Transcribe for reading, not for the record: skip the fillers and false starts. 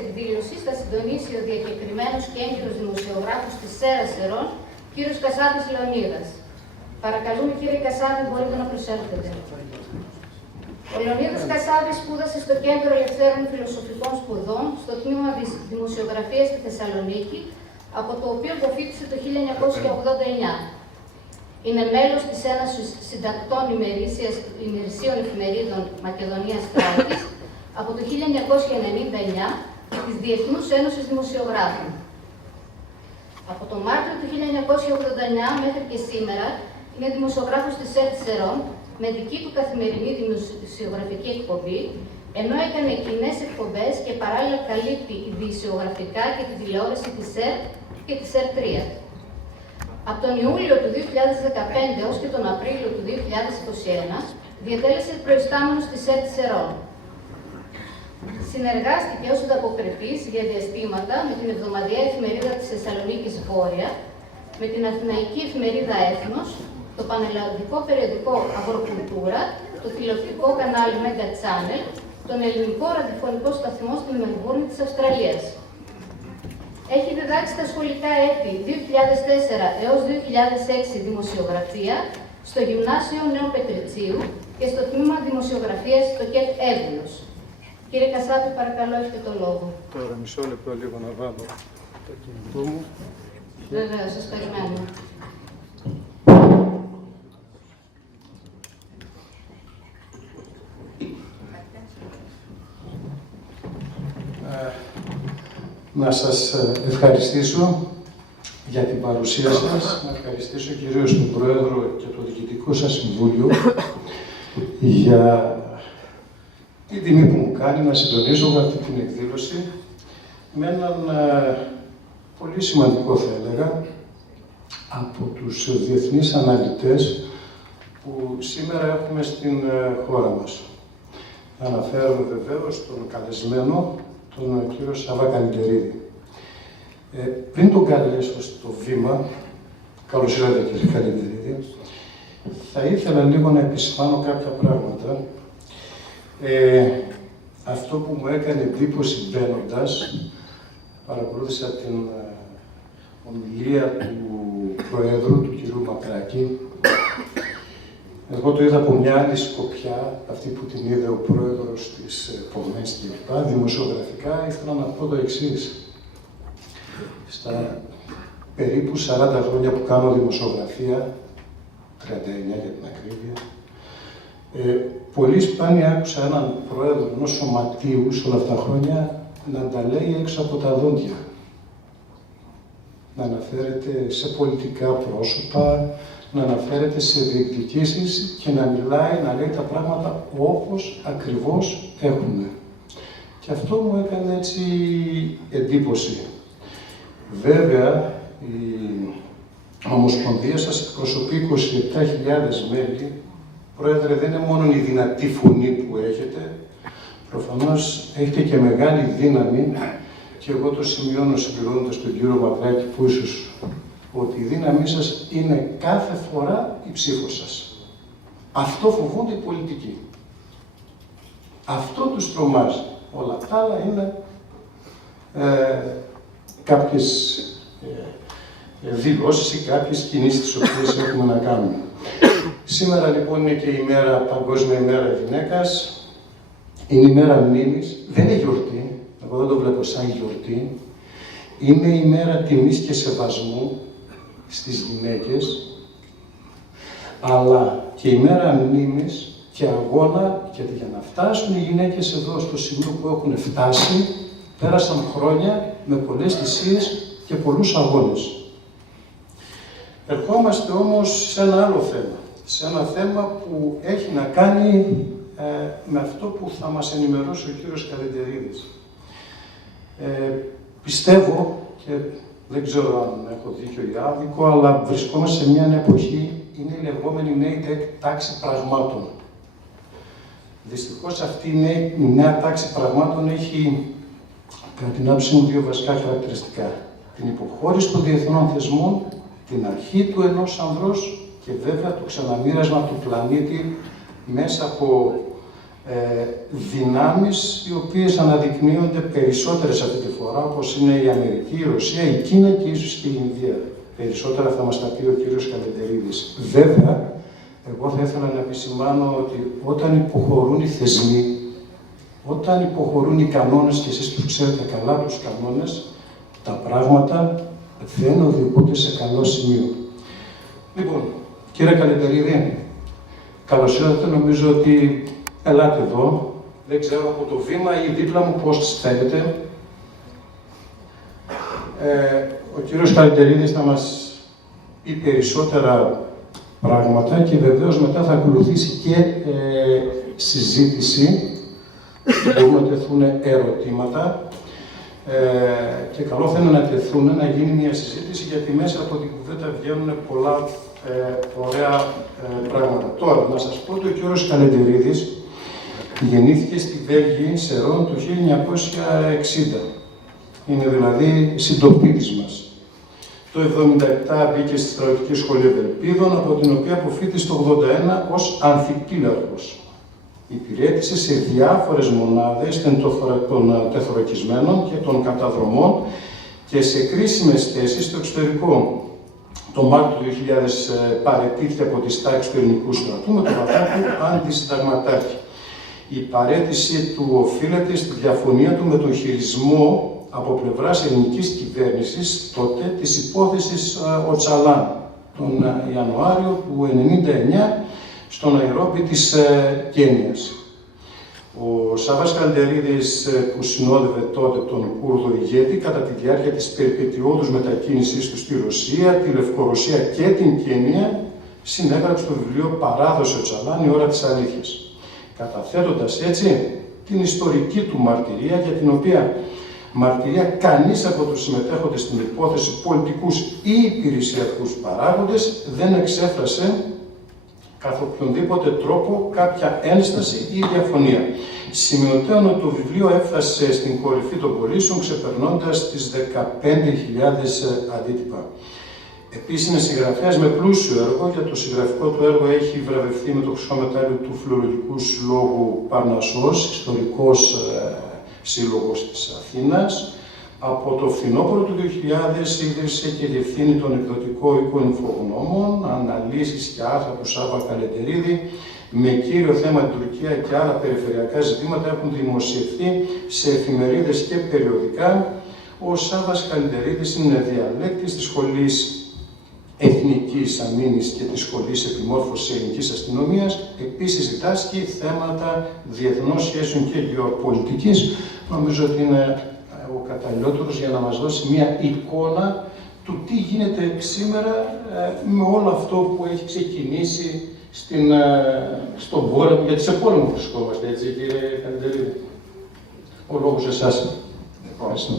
εκδήλωσης θα συντονίσει ο διακεκριμένος και έγκυρος δημοσιογράφος της ΣΕΡΑ Σερών, κύριος Κασάπης Λεωνίδας. Παρακαλούμε, κύριε Κασάπη, μπορείτε να προσέλθετε. Ο Λεωνίδας Κασάπης σπούδασε στο Κέντρο Ελευθέρων Φιλοσοφικών Σπουδών, στο τμήμα Δημοσιογραφίας στη Θεσσαλονίκη, από το οποίο αποφοίτησε το 1989. Είναι μέλος της Ένωσης Συντακτών Ημερησίων Εφημερίδων Μακεδονίας Θράκης από το 1999 και της Διεθνούς Ένωσης Δημοσιογράφων. Από τον Μάρτιο του 1989 μέχρι και σήμερα είναι δημοσιογράφος της ΕΡΤ Σερών με δική του καθημερινή δημοσιογραφική εκπομπή, ενώ έκανε κοινές εκπομπές και παράλληλα καλύπτει ειδησιογραφικά και τη τηλεόραση της ΕΡΤ και της ΕΡΤ 3. Από τον Ιούλιο του 2015 έως και τον Απρίλιο του 2021 διατέλεσε προϊστάμενος της ΕΡΤ Σερών. Συνεργάστηκε ως ανταποκριτής για διαστήματα με την εβδομαδιαία εφημερίδα της Θεσσαλονίκης Βόρεια, με την αθηναϊκή εφημερίδα Έθνος, το πανελλαδικό περιοδικό Αγροκουλτούρα, το τηλεοπτικό κανάλι Mega Channel, τον ελληνικό ραδιοφωνικό σταθμό στην Μελβούρνη της Αυστραλίας. Έχει διδάξει τα σχολικά έτη 2004 έως 2006 δημοσιογραφία στο Γυμνάσιο Νέου Πετριτσίου και στο τμήμα δημοσιογραφίας στο ΚΕΤ Εύβοιος. Κύριε Κασάπη, παρακαλώ, έχετε το λόγο. Τώρα μισό λεπτό λίγο να βάλω το κινητό μου. Βεβαίως, σας περιμένω. Να σας ευχαριστήσω για την παρουσία σας, να ευχαριστήσω κυρίως τον Πρόεδρο και το Διοικητικό σας Συμβούλιο για την τιμή που μου κάνει να συντονίσω αυτή την εκδήλωση με έναν πολύ σημαντικό, θα έλεγα, από τους διεθνείς αναλυτές που σήμερα έχουμε στην χώρα μας. Αναφέρομαι βεβαίως τον καλεσμένο, τον κύριο Σάββα Καλλικερίδη. Πριν τον καλέσω στο βήμα, καλώς ήρθατε κύριε Καλλικερίδη, θα ήθελα λίγο να επισημάνω κάποια πράγματα. Αυτό που μου έκανε εντύπωση μπαίνοντας, παρακολούθησα την ομιλία του Προέδρου, του κυρίου Μακράκη. Εγώ το είδα από μια άλλη σκοπιά, αυτή που την είδε ο Πρόεδρος της Πογμές κλπ. Δημοσιογραφικά, ήθελα να πω το εξής. Στα περίπου 40 χρόνια που κάνω δημοσιογραφία, 39 για την ακρίβεια, πολύ σπάνια άκουσα έναν Πρόεδρο ενός σωματείου σε όλα αυτά τα χρόνια να τα λέει έξω από τα δόντια. Να αναφέρεται σε πολιτικά πρόσωπα, να αναφέρεται σε διεκδικήσεις και να μιλάει, να λέει τα πράγματα όπως ακριβώς έχουν. Και αυτό μου έκανε έτσι εντύπωση. Βέβαια, η Ομοσπονδία σας εκπροσωπεί 27.000 μέλη. Πρόεδρε, δεν είναι μόνο η δυνατή φωνή που έχετε, προφανώς έχετε και μεγάλη δύναμη και εγώ το σημειώνω συμπληρώνοντας τον κύριο Μακράκη που ίσως ότι η δύναμή σας είναι κάθε φορά η ψήφος σας. Αυτό φοβούνται οι πολιτικοί. Αυτό τους τρομάζει. Όλα τα άλλα είναι κάποιες δηλώσεις ή κάποιες κινήσεις τις οποίες έχουμε να κάνουμε. Σήμερα λοιπόν είναι και η μέρα, Παγκόσμια ημέρα γυναίκας. Είναι η μέρα μνήμης. Δεν είναι γιορτή. Εγώ δεν το βλέπω σαν γιορτή. Είναι η μέρα τιμής και σεβασμού στις γυναίκες, αλλά και η μέρα μνήμης και αγώνα, γιατί για να φτάσουν οι γυναίκες εδώ στο σημείο που έχουν φτάσει, πέρασαν χρόνια με πολλές θυσίες και πολλούς αγώνες. Ερχόμαστε όμως σε ένα άλλο θέμα, σε ένα θέμα που έχει να κάνει με αυτό που θα μας ενημερώσει ο κύριος Καλλικερίδης. Πιστεύω, και δεν ξέρω αν έχω δίκιο ή άδικο, αλλά βρισκόμαστε σε μια εποχή, είναι η λεγόμενη νέη τάξη πραγμάτων. Δυστυχώς αυτή η νέα τάξη πραγμάτων έχει, κατά την άποψή μου, δύο βασικά χαρακτηριστικά. Την υποχώρηση των διεθνών θεσμών, την αρχή του ενός ανδρός και βέβαια το ξαναμοίρασμα του πλανήτη μέσα από δυνάμεις οι οποίες αναδεικνύονται περισσότερες αυτή τη φορά, όπως είναι η Αμερική, η Ρωσία, η Κίνα και ίσως και η Ινδία. Περισσότερα θα μας τα πει ο κύριος Καλεντερίδης. Βέβαια, εγώ θα ήθελα να επισημάνω ότι όταν υποχωρούν οι θεσμοί, όταν υποχωρούν οι κανόνες, και εσείς τους ξέρετε καλά τους κανόνες, τα πράγματα δεν οδηγούνται σε καλό σημείο. Λοιπόν, κύριε Καλεντερίδη, καλώς ήρθατε. Νομίζω ότι ελάτε εδώ. Δεν ξέρω από το βήμα ή δίπλα μου πώς θέλετε. Ο κύριος Καλεντερίδης θα μας πει περισσότερα πράγματα και βεβαίως μετά θα ακολουθήσει και συζήτηση. Μπορούν να τεθούν ερωτήματα και καλό θα είναι να τεθούν, να γίνει μια συζήτηση, γιατί μέσα από την κουβέντα βγαίνουν πολλά ωραία πράγματα. Τώρα, να σας πω ότι ο κύριος Καλεντερίδης γεννήθηκε στη Βέλγη, Σερών, το 1960. Είναι δηλαδή συντοπίτης μας. Το 1977 μπήκε στη Στρατιωτική Σχολή Ευελπίδων, από την οποία αποφοίτησε το 1981 ως ανθιπύλαρχος. Υπηρέτησε σε διάφορες μονάδες των τεθωρακισμένων και των καταδρομών και σε κρίσιμες θέσεις στο εξωτερικό. Το Μάρτιο του 2000 παραιτήθηκε από τις τάξεις του ελληνικού στρατού με το βαθμό του αντισυνταγματάρχη. Η παραίτησή του οφείλεται στη διαφωνία του με τον χειρισμό από πλευράς ελληνικής κυβέρνησης τότε της υπόθεσης Οτσαλάν τον Ιανουάριο του 1999 στο Ναϊρόμπι της Κένιας. Ο Σάββας Καλεντερίδης, που συνόδευε τότε τον Κούρδο ηγέτη κατά τη διάρκεια της περιπετειώδους μετακίνησής του στη Ρωσία, τη Λευκορωσία και την Κένια, συνέγραψε το βιβλίο «Παράδοση Οτσαλάν, η ώρα της αλήθειας», καταθέτοντας έτσι την ιστορική του μαρτυρία, για την οποία μαρτυρία κανείς από τους συμμετέχοντες στην υπόθεση, πολιτικούς ή υπηρεσιακούς παράγοντες, δεν εξέφρασε καθ' οποιονδήποτε τρόπο κάποια ένσταση ή διαφωνία. Σημειωτέων ότι το βιβλίο έφτασε στην κορυφή των πωλήσεων, ξεπερνώντας τις 15.000 αντίτυπα. Επίσης είναι συγγραφέας με πλούσιο έργο. Για το συγγραφικό του έργο έχει βραβευτεί με το χρυσό μετάλλιο του Φιλολογικού Συλλόγου Παρνασσός, ιστορικός σύλλογος της Αθήνας. Από το φθινόπωρο του 2000 ίδρυσε και διευθύνει τον εκδοτικό οίκο Ινφογνώμων, αναλύσεις και άρθρα του Σάββα Καλεντερίδη με κύριο θέμα την Τουρκία και άλλα περιφερειακά ζητήματα έχουν δημοσιευθεί σε εφημερίδες και περιοδικά. Ο Σάββας Καλεντερίδης είναι διαλέκτης της Σχολής Εθνικής Αμήνης και της Σχολής Επιμόρφωσης Ελληνικής Αστυνομίας. Επίσης διδάσκει θέματα διεθνών σχέσεων και γεωπολιτικής. Νομίζω ότι είναι ο καταλληλότερος για να μας δώσει μια εικόνα του τι γίνεται σήμερα με όλο αυτό που έχει ξεκινήσει στον πόλεμο, γιατί σε πόλεμο βρισκόμαστε, έτσι κύριε Καλεντερίδη. Ο λόγος εσάς. Ευχαριστώ.